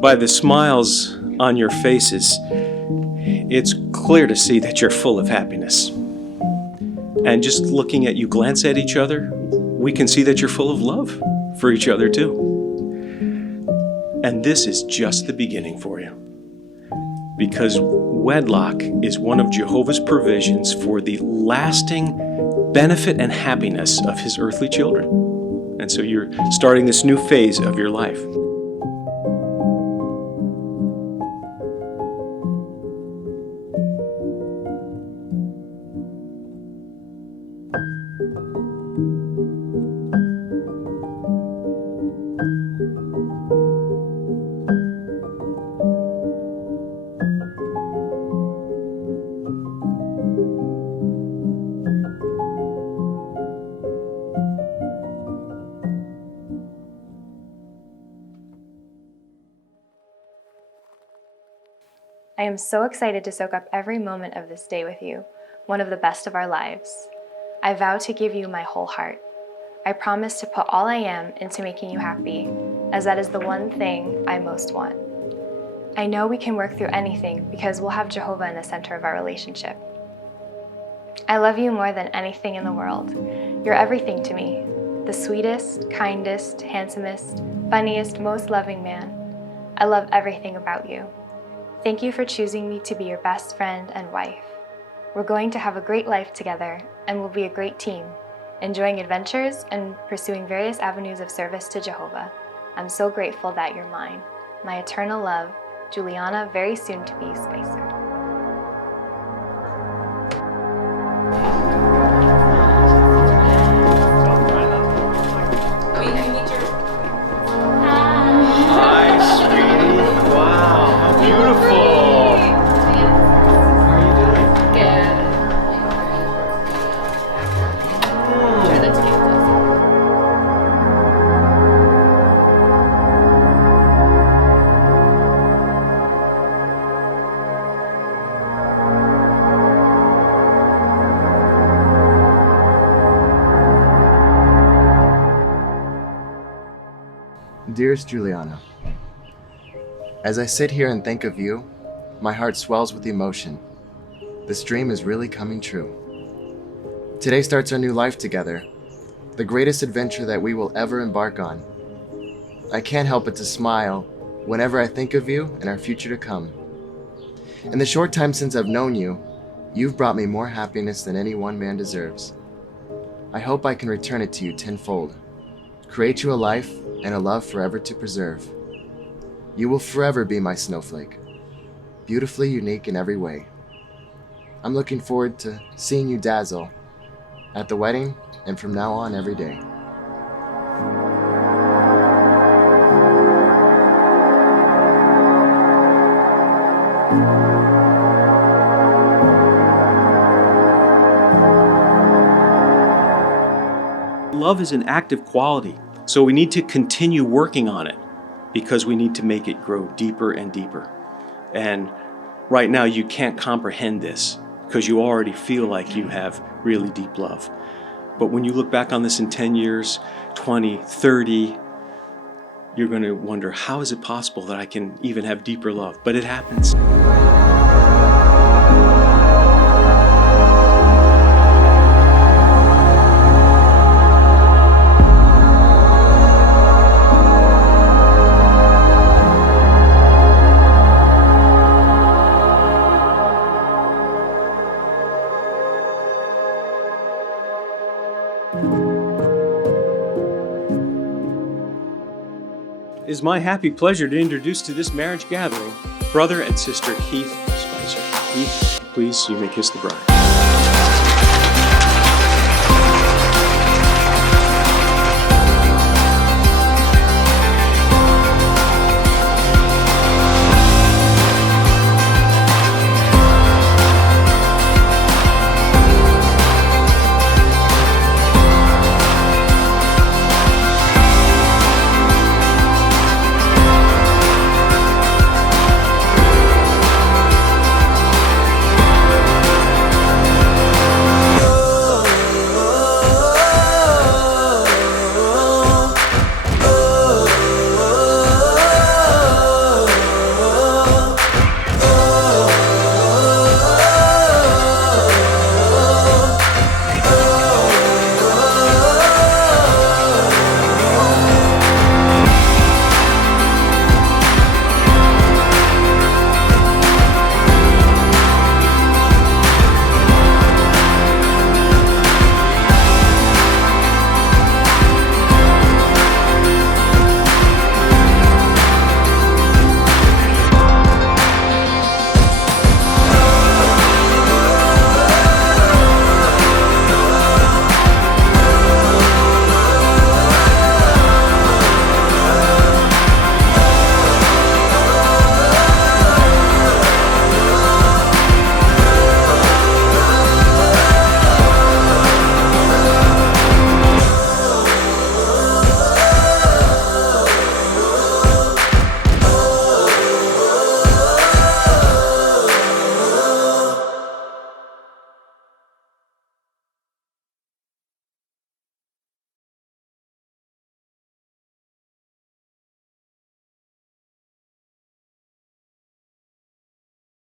By the smiles on your faces, it's clear to see that you're full of happiness. And just looking at you glance at each other, we can see that you're full of love for each other too. And this is just the beginning for you. Because wedlock is one of Jehovah's provisions for the lasting benefit and happiness of his earthly children. And so you're starting this new phase of your life. I am so excited to soak up every moment of this day with you, one of the best of our lives. I vow to give you my whole heart. I promise to put all I am into making you happy, as that is the one thing I most want. I know we can work through anything because we'll have Jehovah in the center of our relationship. I love you more than anything in the world. You're everything to me, the sweetest, kindest, handsomest, funniest, most loving man. I love everything about you. Thank you for choosing me to be your best friend and wife. We're going to have a great life together and we'll be a great team, enjoying adventures and pursuing various avenues of service to Jehovah. I'm so grateful that you're mine. My eternal love, Julianna, very soon to be Spicer. Dearest Julianna, as I sit here and think of you, my heart swells with emotion. This dream is really coming true. Today starts our new life together, the greatest adventure that we will ever embark on. I can't help but to smile whenever I think of you and our future to come. In the short time since I've known you, you've brought me more happiness than any one man deserves. I hope I can return it to you tenfold, create you a life and a love forever to preserve. You will forever be my snowflake, beautifully unique in every way. I'm looking forward to seeing you dazzle at the wedding and from now on every day. Love is an active quality, so we need to continue working on it because we need to make it grow deeper and deeper. And right now you can't comprehend this because you already feel like you have really deep love. But when you look back on this in 10 years, 20, 30, you're going to wonder, how is it possible that I can even have deeper love? But it happens. It is my happy pleasure to introduce to this marriage gathering brother and sister Heath Spicer. Heath, please, you may kiss the bride.